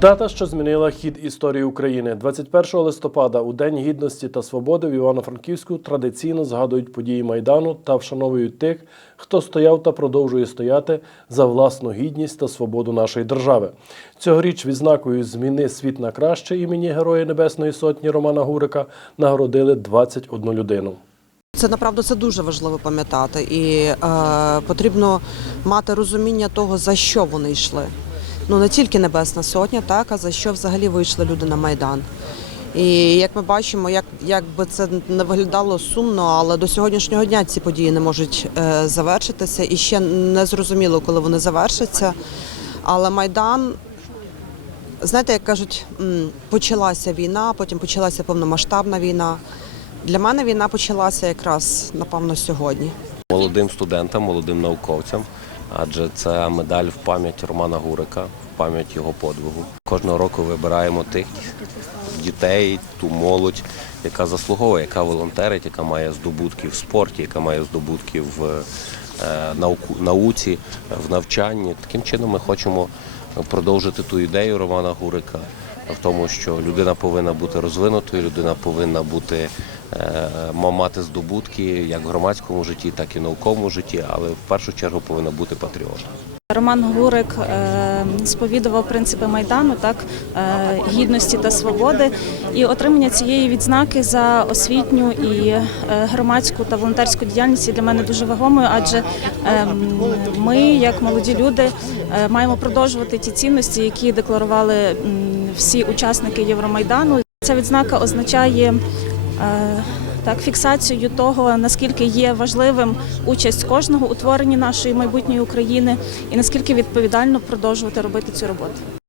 Дата, що змінила хід історії України, 21 листопада, у День гідності та свободи в Івано-Франківську традиційно згадують події майдану та вшановують тих, хто стояв та продовжує стояти за власну гідність та свободу нашої держави. Цьогоріч відзнакою зміни світ на краще імені Героя Небесної Сотні Романа Гурика нагородили 21 людину. Це направду це дуже важливо пам'ятати, і е, потрібно мати розуміння того, за що вони йшли. Ну не тільки Небесна Сотня, так а за що взагалі вийшли люди на майдан. І як ми бачимо, як, як би це не виглядало сумно, але до сьогоднішнього дня ці події не можуть е, завершитися, і ще не зрозуміло, коли вони завершаться. Але майдан знаєте, як кажуть, почалася війна, потім почалася повномасштабна війна. Для мене війна почалася якраз напевно сьогодні. молодим студентам, молодим науковцям, адже це медаль в пам'ять Романа Гурика, в пам'ять його подвигу. Кожного року вибираємо тих дітей, ту молодь, яка заслуговує, яка волонтерить, яка має здобутки в спорті, яка має здобутки в е, науці, в навчанні. Таким чином ми хочемо продовжити ту ідею Романа Гурика в тому, що людина повинна бути розвинутою, людина повинна бути е, мати здобутки як в громадському житті, так і в науковому житті, але в першу чергу повинна бути патріотом. Роман Гурик е, сповідував принципи майдану, так е, гідності та свободи, і отримання цієї відзнаки за освітню і е, громадську та волонтерську діяльність для мене дуже вагомою, адже ем, ми, як молоді люди, маємо продовжувати ті цінності, які декларували всі учасники Євромайдану. Ця відзнака означає. Так, фіксацію того, наскільки є важливим участь кожного у творенні нашої майбутньої України, і наскільки відповідально продовжувати робити цю роботу.